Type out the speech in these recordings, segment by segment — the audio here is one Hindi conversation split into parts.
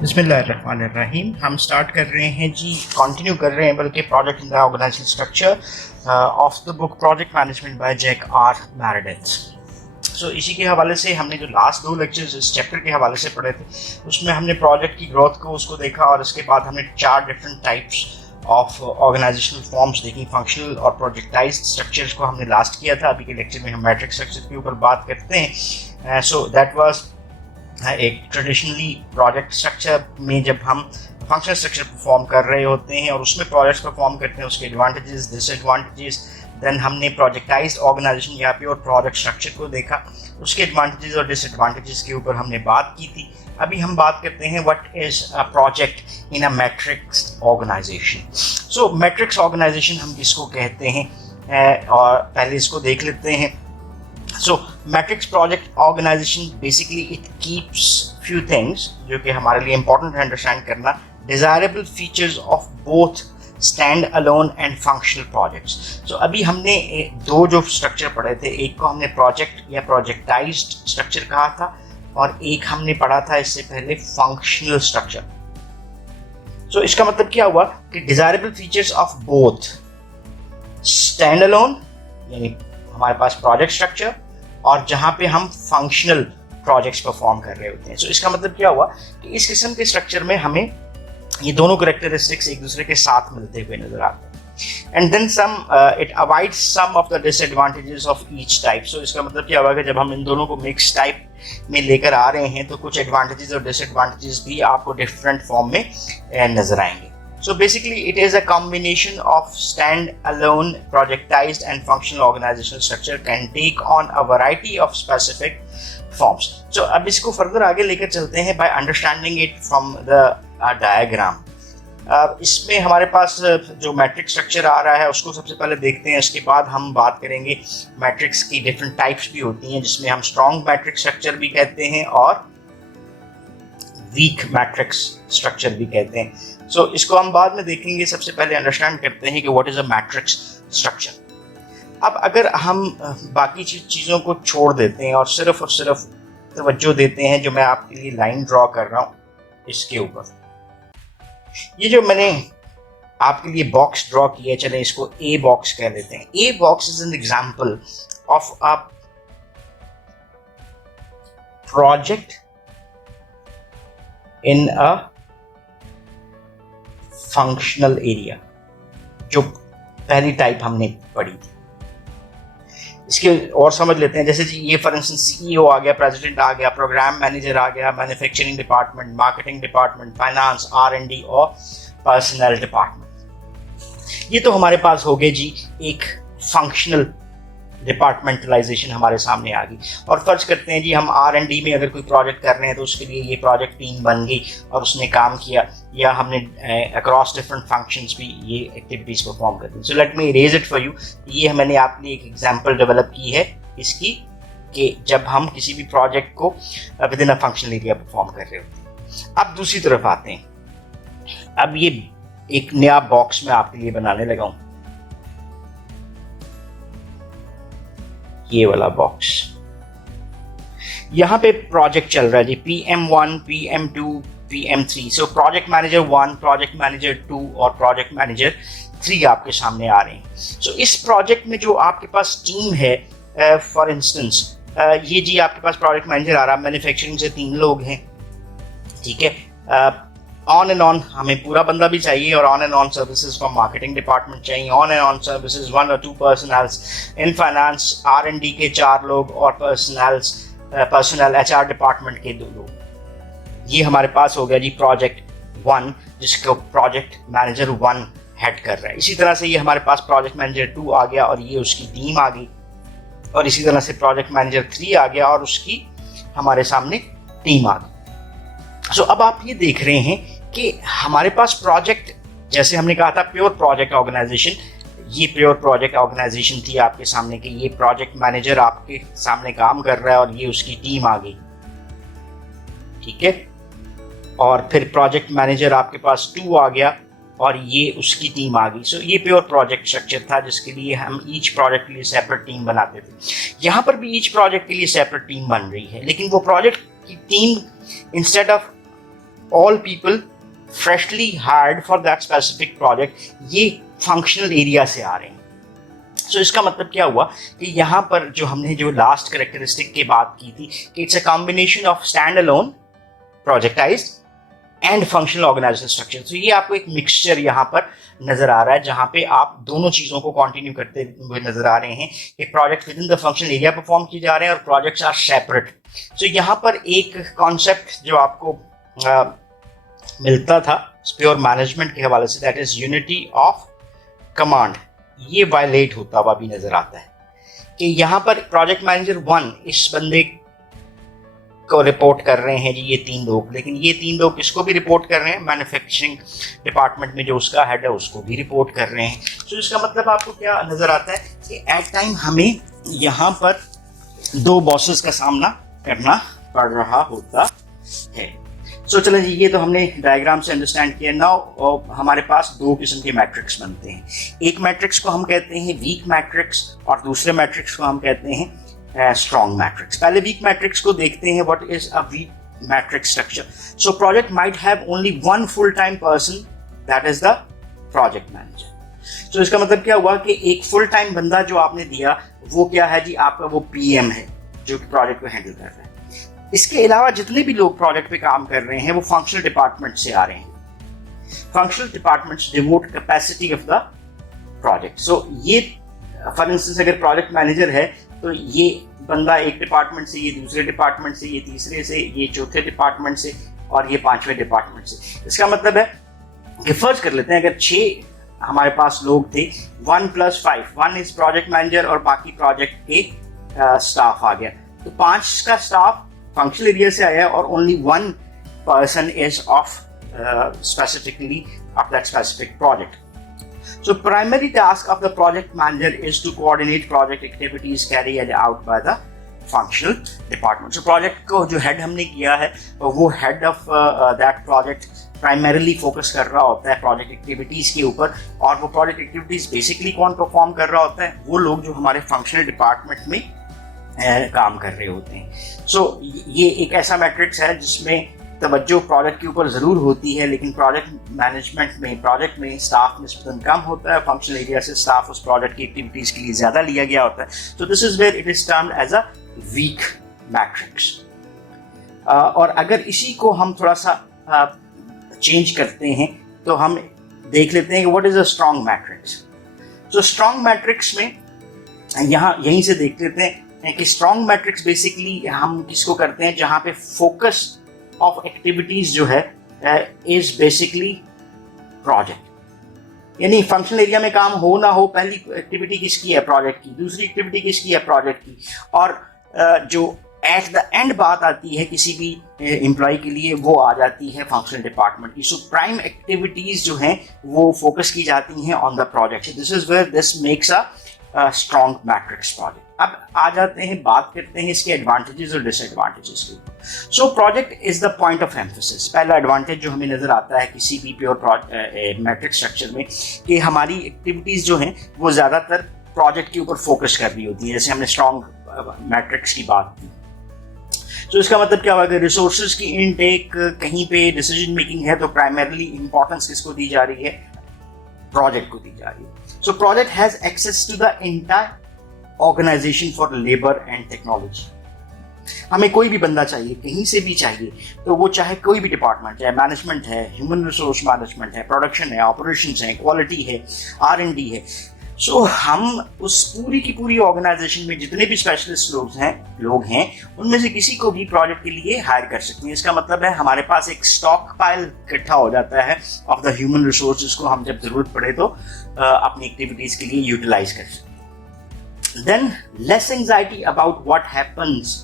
बिस्मिल्लाहिर्रहमानिर्रहीम। हम स्टार्ट कर रहे हैं जी, कंटिन्यू कर रहे हैं बल्कि project in the organisational structure of the book project management by Jack R Meredith. So इसी के हवाले से हमने जो लास्ट 2 लेक्चर्स इस चैप्टर के हवाले से पढ़े थे उसमें हमने प्रोजेक्ट की ग्रोथ को उसको देखा और इसके बाद हमने 4 different types of organizational forms देखी। फंक्शनल और प्रोजेक्टाइज्ड स्ट्रक्चर्स को हमने लास्ट किया था। अभी के लेक्चर में हम मैट्रिक्स स्ट्रक्चर के ऊपर बात करते हैं। सो दैट वाज एक ट्रेडिशनली प्रोजेक्ट स्ट्रक्चर में जब हम फंक्शनल स्ट्रक्चर परफॉर्म कर रहे होते हैं और उसमें प्रोजेक्ट्स परफॉर्म करते हैं, उसके एडवांटेजेस डिसएडवांटेजेस। देन हमने प्रोजेक्टाइज्ड ऑर्गेनाइजेशन या प्योर प्रोजेक्ट स्ट्रक्चर को देखा, उसके एडवांटेजेस और डिसएडवांटेजेस के ऊपर हमने बात की थी। अभी हम बात करते हैं what is a project in a matrix organization. So matrix organization हम किसको कहते हैं और पहले इसको देख लेते हैं। So matrix project organization basically it keeps few things जो कि हमारे लिए important है understand करना, desirable features of both stand alone and functional projects। So अभी हमने 2 जो structure पढ़े थे, एक को हमने project या projectized structure कहा था और एक हमने पढ़ा था इससे पहले functional structure। So इसका मतलब क्या हुआ कि desirable features of both stand alone यानी हमारे पास प्रोजेक्ट स्ट्रक्चर और जहां पे हम फंक्शनल प्रोजेक्ट्स परफॉर्म कर रहे होते हैं। सो इसका मतलब क्या हुआ कि इस किस्म के स्ट्रक्चर में हमें ये दोनों कैरेक्टरिस्टिक्स एक दूसरे के साथ मिलते हुए नजर आते हैं। And then sum it avoids some of the disadvantages of each type. So इसका मतलब क्या हुआ कि जब हम इन दोनों को मिक्स टाइप में लेकर आ रहे हैं तो कुछ एडवांटेजेस और डिसएडवांटेजेस भी आपको डिफरेंट फॉर्म में नजर आएंगे। So basically it is a combination of stand-alone projectized and functional organizational structure can take on a variety of specific forms. So अब इसको further आगे लेकर चलते हैं by understanding it from the diagram. इसमें हमारे पास जो मैट्रिक्स स्ट्रक्चर आ रहा है उसको सबसे पहले देखते हैं, इसके बाद हम बात करेंगे मैट्रिक्स की डिफरेंट टाइप्स भी होती हैं जिसमें हम स्ट्रॉन्ग मैट्रिक्स स्ट्रक्चर भी कहते हैं और वीक मैट्रिक्स स्ट्रक्चर भी कहते हैं। सो इसको हम बाद में देखेंगे। सबसे पहले अंडरस्टैंड करते हैं कि what is a matrix structure. अब अगर हम बाकी चीज़ों को छोड़ देते हैं और सिर्फ तवज्जो देते हैं जो मैं आपके लिए लाइन ड्रॉ कर रहा हूँ इसके ऊपर, ये जो मैंने आपके लिए बॉक्स ड्रॉ किया, चले इसको ए बॉक्स कह लेते हैं। A box is an example of a project in a functional area, जो पहली टाइप हमने पढ़ी थी। इसके और समझ लेते हैं। जैसे जी ये फॉर इंस्टेंस सीईओ आ गया, प्रेसिडेंट आ गया, प्रोग्राम मैनेजर आ गया, manufacturing department, marketing department, finance, R&D और पर्सनल डिपार्टमेंट। ये तो हमारे पास हो गए जी एक फंक्शनल डिपार्टमेंटलाइजेशन हमारे सामने आ गई। और फर्ज करते हैं जी हम R&D में अगर कोई प्रोजेक्ट कर रहे हैं तो उसके लिए ये प्रोजेक्ट टीम बन गई और उसने काम किया, या हमने अक्रॉस डिफरेंट फंक्शंस भी ये एक्टिविटीज परफॉर्म कर दी। So let me erase it for you. ये मैंने आपके लिए एक एग्जांपल डेवलप की है इसकी कि जब हम किसी भी प्रोजेक्ट को with in a functional area perform कर रहे होते हैं। अब दूसरी तरफ आते हैं। अब ये एक नया बॉक्स मैं आपके लिए बनाने लगा हूं, ये वाला बॉक्स। यहां पे प्रोजेक्ट चल रहा है जी PM1, PM2, PM3। So project manager 1, project manager 2 और प्रोजेक्ट मैनेजर 3 आपके सामने आ रहे हैं। सो इस प्रोजेक्ट में जो आपके पास टीम है, फॉर इंस्टेंस ये जी आपके पास प्रोजेक्ट मैनेजर आ रहा है, मैन्युफैक्चरिंग से 3 लोग हैं, ठीक है। ऑन एंड ऑन हमें पूरा बंदा भी चाहिए और on and on services from marketing department चाहिए, ऑन एंड ऑन सर्विसेज 1 और 2 पर्सनल्स इन फाइनेंस, R&D के 4 लोग और पर्सनल HR डिपार्टमेंट के 2 लोग। ये हमारे पास हो गया जी प्रोजेक्ट 1 जिसको प्रोजेक्ट मैनेजर 1 हेड कर रहा है। इसी तरह से ये हमारे पास प्रोजेक्ट मैनेजर 2 आ गया और ये उसकी टीम आ गई, और इसी तरह से प्रोजेक्ट मैनेजर 3 आ गया और उसकी हमारे सामने टीम आ गई। सो अब आप ये देख रहे हैं कि हमारे पास प्रोजेक्ट, जैसे हमने कहा था प्योर प्रोजेक्ट ऑर्गेनाइजेशन, ये प्योर प्रोजेक्ट ऑर्गेनाइजेशन थी आपके सामने कि ये प्रोजेक्ट मैनेजर आपके सामने काम कर रहा है और ये उसकी टीम आ गई, ठीक है। और फिर प्रोजेक्ट मैनेजर आपके पास 2 आ गया और ये उसकी टीम आ गई। सो ये प्योर प्रोजेक्ट स्ट्रक्चर था जिसके लिए हम ईच प्रोजेक्ट के लिए सेपरेट टीम बनाते थे। यहाँ पर भी ईच प्रोजेक्ट के लिए सेपरेट टीम बन रही है, लेकिन वो प्रोजेक्ट की team instead of all people freshly hired for that specific project ये functional area से आ रहे हैं. So इसका मतलब क्या हुआ कि यहाँ पर जो हमने जो लास्ट करेक्टरिस्टिक की बात की थी कि it's a combination of stand alone projectised and functional organisational structure. तो ये आपको एक मिक्सचर यहाँ पर नजर आ रहा है जहाँ पे आप दोनों चीजों को कंटिन्यू करते हुए नजर आ रहे हैं कि project with in the functional area perform किए जा रहे हैं और प्रोजेक्ट्स आर सेपरेट. सो यहाँ पर एक कॉन्सेप्ट जो आपको मिलता था प्योर मैनेजमेंट के हवाले से, that is unity of command, ये वायलेट होता हुआ भी नजर आता है कि यहाँ पर प्रोजेक्ट मैनेजर 1 इस बंदे को रिपोर्ट कर रहे हैं जी ये 3 लोग, लेकिन ये 3 लोग किसको भी रिपोर्ट कर रहे हैं, मैन्युफैक्चरिंग डिपार्टमेंट में जो उसका हेड है उसको भी रिपोर्ट कर रहे हैं. तो इसका मतलब आपको क्या नजर आता है कि एट टाइम हमें यहाँ पर 2 बॉसेस का सामना करना पड़ रहा होता है. सो चलें जी, ये तो हमने डायग्राम से अंडरस्टैंड किया. नाउ हमारे पास 2 किस्म के मैट्रिक्स बनते हैं. एक मैट्रिक्स को हम कहते हैं वीक मैट्रिक्स और दूसरे मैट्रिक्स को हम कहते हैं स्ट्रॉन्ग मैट्रिक्स. पहले वीक मैट्रिक्स को देखते हैं. What is a weak matrix structure? So project might have only 1 full time person, that is the project manager. So इसका मतलब क्या हुआ कि एक फुल टाइम बंदा जो आपने दिया वो क्या है जी, आपका वो पीएम है जो कि प्रोजेक्ट को हैंडल कर रहा है. इसके अलावा जितने भी लोग प्रोजेक्ट पे काम कर रहे हैं वो फंक्शनल डिपार्टमेंट से आ रहे हैं. Functional departments devote capacity of the project. So ये फॉर इंस्टेंस अगर प्रोजेक्ट मैनेजर है तो ये बंदा एक डिपार्टमेंट से, ये दूसरे डिपार्टमेंट से, ये तीसरे से, ये चौथे डिपार्टमेंट से और ये 5वें डिपार्टमेंट से. इसका मतलब है कि फर्ज कर लेते हैं अगर 6 हमारे पास लोग थे, 1 + 5, 1 इज प्रोजेक्ट मैनेजर और बाकी प्रोजेक्ट के स्टाफ आ गया, तो 5 का स्टाफ फंक्शनल एरिया से आया और only 1 person is of specifically of that specific project. So primary task of the project manager is to coordinate project activities carried out by the functional department. So project को जो head हमने किया है वो head of that project primarily focus कर रहा होता है project activities के ऊपर, और वो project activities basically कौन perform कर रहा होता है, वो लोग जो हमारे functional department में काम कर रहे होते हैं. So ये एक ऐसा मैट्रिक्स है जिसमें तवज्जो प्रोजेक्ट के ऊपर ज़रूर होती है, लेकिन प्रोजेक्ट मैनेजमेंट में प्रोजेक्ट में स्टाफ निस्बतन कम होता है. फंक्शनल एरिया से स्टाफ उस प्रोजेक्ट की एक्टिविटीज़ के लिए ज़्यादा लिया गया होता है. तो this is where it is termed as a weak matrix. और अगर इसी को हम थोड़ा सा चेंज करते हैं तो हम देख लेते हैं कि what is a strong matrix. So strong matrix में यहीं से देख लेते हैं कि स्ट्रॉन्ग मैट्रिक्स बेसिकली हम किसको करते हैं जहाँ पे फोकस ऑफ एक्टिविटीज जो है इज बेसिकली प्रोजेक्ट. यानी फंक्शनल एरिया में काम हो ना हो, पहली एक्टिविटी किसकी है, प्रोजेक्ट की, दूसरी एक्टिविटी किसकी है, प्रोजेक्ट की, और जो एट द एंड बात आती है किसी भी एम्प्लॉय के लिए वो आ जाती है फंक्शनल डिपार्टमेंट की. सो प्राइम एक्टिविटीज जो हैं वो फोकस की जाती हैं on the project. This is where this makes a strong matrix project. अब आ जाते हैं, बात करते हैं इसके एडवांटेजेस और डिसएडवांटेजेस की. So project is the point of emphasis. पहला एडवांटेज जो हमें नजर आता है किसी भी प्योर मैट्रिक्स स्ट्रक्चर में कि हमारी एक्टिविटीज जो हैं वो ज्यादातर प्रोजेक्ट के ऊपर फोकस कर रही होती है, जैसे हमने स्ट्रॉन्ग मैट्रिक्स की बात की. तो इसका मतलब क्या हुआ कि रिसोर्सेज की इनटेक, कहीं पे डिसीजन मेकिंग है तो प्राइमरली इंपॉर्टेंस किसको दी जा रही है, प्रोजेक्ट को दी जा रही है. So project has access to the entire organization for labour and technology. हमें कोई भी बंदा चाहिए, कहीं से भी चाहिए, तो वो चाहे कोई भी डिपार्टमेंट, चाहे मैनेजमेंट है, ह्यूमन रिसोर्स मैनेजमेंट है, प्रोडक्शन है, ऑपरेशंस है, क्वालिटी है, R&D है. सो हम उस पूरी की पूरी ऑर्गेनाइजेशन में जितने भी स्पेशलिस्ट लोग हैं उनमें से किसी को भी प्रोजेक्ट के लिए हायर कर सकते हैं. इसका मतलब है हमारे पास एक स्टॉक पाइल इकट्ठा हो जाता है ऑफ द ह्यूमन रिसोर्सेज को हम जब जरूरत पड़े तो अपनी एक्टिविटीज के लिए यूटिलाइज कर सकते हैं. Then less anxiety about what happens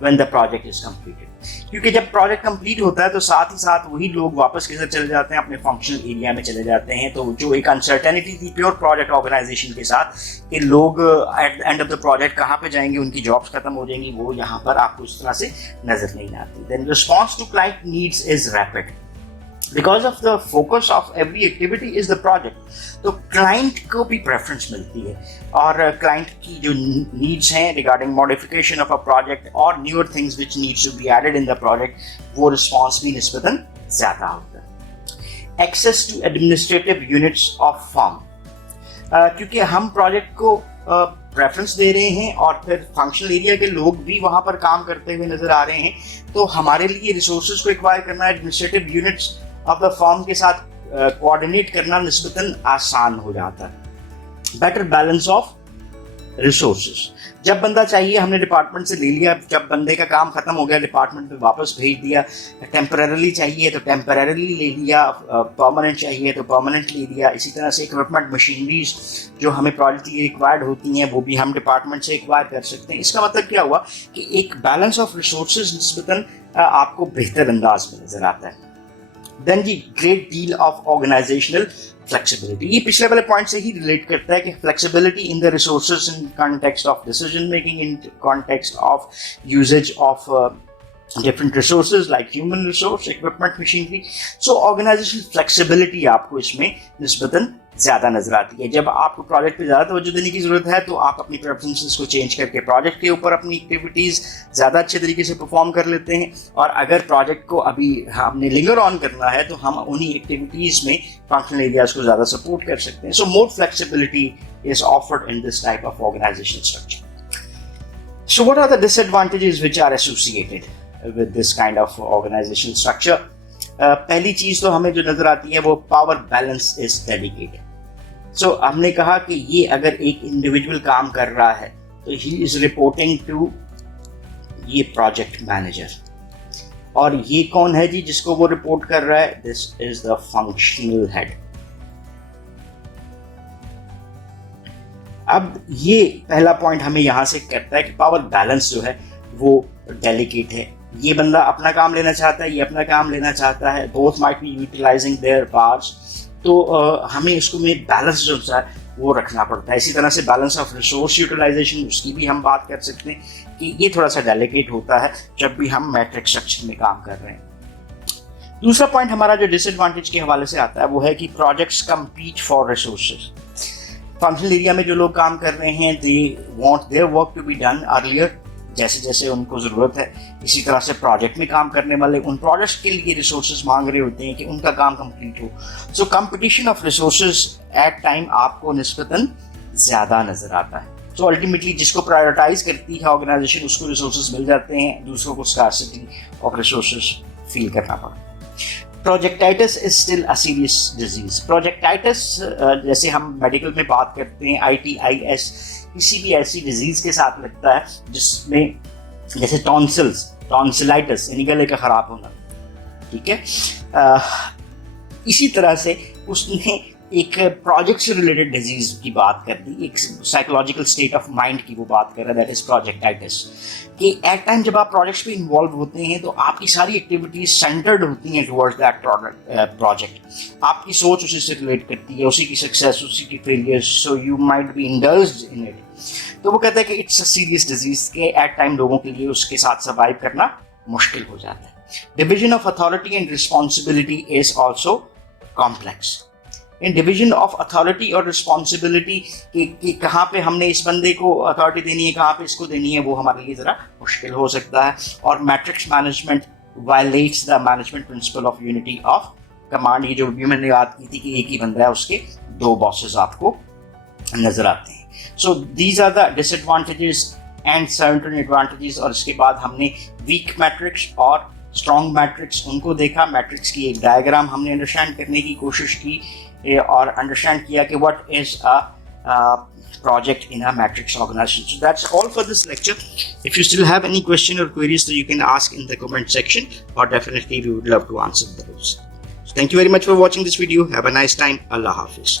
when the project is completed. क्योंकि जब प्रोजेक्ट कंप्लीट होता है तो साथ ही साथ वही लोग वापस किधर चले जाते हैं, अपने फंक्शनल एरिया में चले जाते हैं. तो जो एक अनसर्टेनिटी थी प्योर प्रोजेक्ट ऑर्गेनाइजेशन के साथ कि लोग at the end of the project कहाँ पे जाएंगे, उनकी जॉब्स खत्म हो जाएंगी, वो यहाँ पर आपको इस तरह से नजर नहीं आती. Then response to client needs is rapid. Because of the focus of every activity is the project, तो क्लाइंट को भी प्रेफरेंस मिलती है और क्लाइंट की जो नीड्स हैं regarding modification of a project और newer things which needs to be added in the project, वो रिस्पॉन्स भी निस्बतन ज्यादा होता है। Access to administrative units of firm, क्योंकि हम प्रोजेक्ट को प्रेफरेंस दे रहे हैं और फिर फंक्शनल एरिया के लोग भी वहां पर काम करते हुए नजर आ रहे हैं, तो हमारे लिए रिसोर्सेज को एक्वायर करना, administrative units of the firm के साथ कोऑर्डिनेट करना निस्बतन आसान हो जाता है। बेटर बैलेंस ऑफ रिसोर्सेज, जब बंदा चाहिए हमने डिपार्टमेंट से ले लिया, जब बंदे का काम खत्म हो गया डिपार्टमेंट में वापस भेज दिया, टेम्पररी चाहिए तो टेम्पररी ले लिया, परमानेंट चाहिए तो परमानेंट ले लिया। इसी तरह से इक्विपमेंट मशीनरीज जो हमें प्रोजेक्ट के लिए रिक्वायर्ड होती हैं वो भी हम डिपार्टमेंट से एक्वायर कर सकते हैं। इसका मतलब क्या हुआ कि एक बैलेंस ऑफ रिसोर्सेज निस्बतन आपको बेहतर अंदाज में नजर आता है। Then the great deal of organizational flexibility, ये पिछले वाले पॉइंट से ही रिलेट करता है कि flexibility in the resources in context of decision making, in context of usages of different resources like human resource, equipment, machinery. So organizational flexibility आपको इसमें निस्बतन ज़्यादा नजर आती है। जब आपको प्रोजेक्ट पे ज़्यादा तवज्जो देने की ज़रूरत है तो आप अपनी प्रेफरेंसेस को चेंज करके प्रोजेक्ट के ऊपर अपनी एक्टिविटीज़ ज़्यादा अच्छे तरीके से परफॉर्म कर लेते हैं, और अगर प्रोजेक्ट को अभी हमने लिंगर ऑन करना है तो हम उन्हीं एक्टिविटीज़ में फंक्शनल एरियाज को ज़्यादा सपोर्ट कर सकते हैं। So more flexibility is offered in this type of organisational structure. So what are the disadvantages which are associated with this kind of organizational structure? पहली चीज तो हमें जो नजर आती है वो पावर बैलेंस इज डेलिकेटेड। सो हमने कहा कि ये अगर एक इंडिविजुअल काम कर रहा है तो ही इज रिपोर्टिंग टू ये प्रोजेक्ट मैनेजर, और ये कौन है जी जिसको वो रिपोर्ट कर रहा है? This is the functional head. अब ये पहला पॉइंट हमें यहां से कहता है कि पावर बैलेंस जो है वो डेलिकेट है। ये बंदा अपना काम लेना चाहता है, ये अपना काम लेना चाहता है, both might be utilizing their powers, तो हमें इसको में बैलेंस जो है वो रखना पड़ता है। इसी तरह से बैलेंस ऑफ रिसोर्स यूटिलाइजेशन, उसकी भी हम बात कर सकते हैं कि ये थोड़ा सा डेलिकेट होता है जब भी हम मैट्रिक्स स्ट्रक्चर में काम कर रहे हैं। दूसरा पॉइंट हमारा जो डिसएडवांटेज के हवाले से आता है वो है कि projects compete for resources. Functional area में जो लोग काम कर रहे हैं they want their work to be done earlier, जैसे जैसे उनको ज़रूरत है। इसी तरह से प्रोजेक्ट में काम करने वाले उन प्रोजेक्ट्स के लिए रिसोर्सेज मांग रहे होते हैं कि उनका काम कंप्लीट हो। So competition of resources at time आपको निस्बतन ज़्यादा नज़र आता है। सो अल्टीमेटली जिसको प्रायोरिटाइज करती है ऑर्गेनाइजेशन उसको रिसोर्सेज मिल जाते हैं, दूसरों को स्कार्सिटी ऑफ रिसोर्सेज फील करना पड़ता है। Projectitis is still a serious disease. Projectitis जैसे हम मेडिकल में बात करते हैं ITIS, किसी भी ऐसी डिजीज के साथ लगता है जिसमें जैसे टॉन्सिलाइटिस यानी गले का खराब होना, ठीक है। इसी तरह से उसने एक प्रोजेक्ट से रिलेटेड डिजीज की बात कर दी, एक साइकोलॉजिकल स्टेट ऑफ माइंड की वो बात कर रहा है, दैट इज प्रोजेक्टाइटिस। कि एट टाइम जब आप प्रोजेक्ट्स पे इन्वॉल्व होते हैं तो आपकी सारी एक्टिविटीज सेंटर्ड होती हैं टुवर्ड्स दैट प्रोजेक्ट। आपकी सोच उसी से रिलेट करती है, उसी की सक्सेस, उसी की failure, so you might be indulged in it. तो वो कहता है कि इट्स अ सीरियस डिजीज के एट टाइम लोगों के लिए उसके साथ सर्वाइव करना मुश्किल हो जाता है। Division of authority and responsibility is also complex. In division of authority और रिस्पॉन्सिबिलिटी कि कहाँ पे हमने इस बंदे को अथॉरिटी देनी है, कहाँ पे इसको देनी है, वो हमारे लिए ज़रा मुश्किल हो सकता है। और matrix management violets the management principle of unity of command. ये जो भी मैंने बात की थी कि एक ही बंदा है, उसके दो बॉसेस आपको नजर आते हैं। So these are the disadvantages and certain advantages. और इसके बाद हमने वीक मैट्रिक्स और स्ट्रॉन्ग मैट्रिक्स उनको देखा। मैट्रिक्स की एक डायग्राम हमने अंडरस्टैंड करने की कोशिश की और अंडरस्टैंड किया कि what is a project in a matrix organization. So that's all for this lecture. If you still have any question or queries, so you can ask in the comment section, or definitely we would love to answer those. So thank you very much for watching this video. Have a nice time. Allah Hafiz.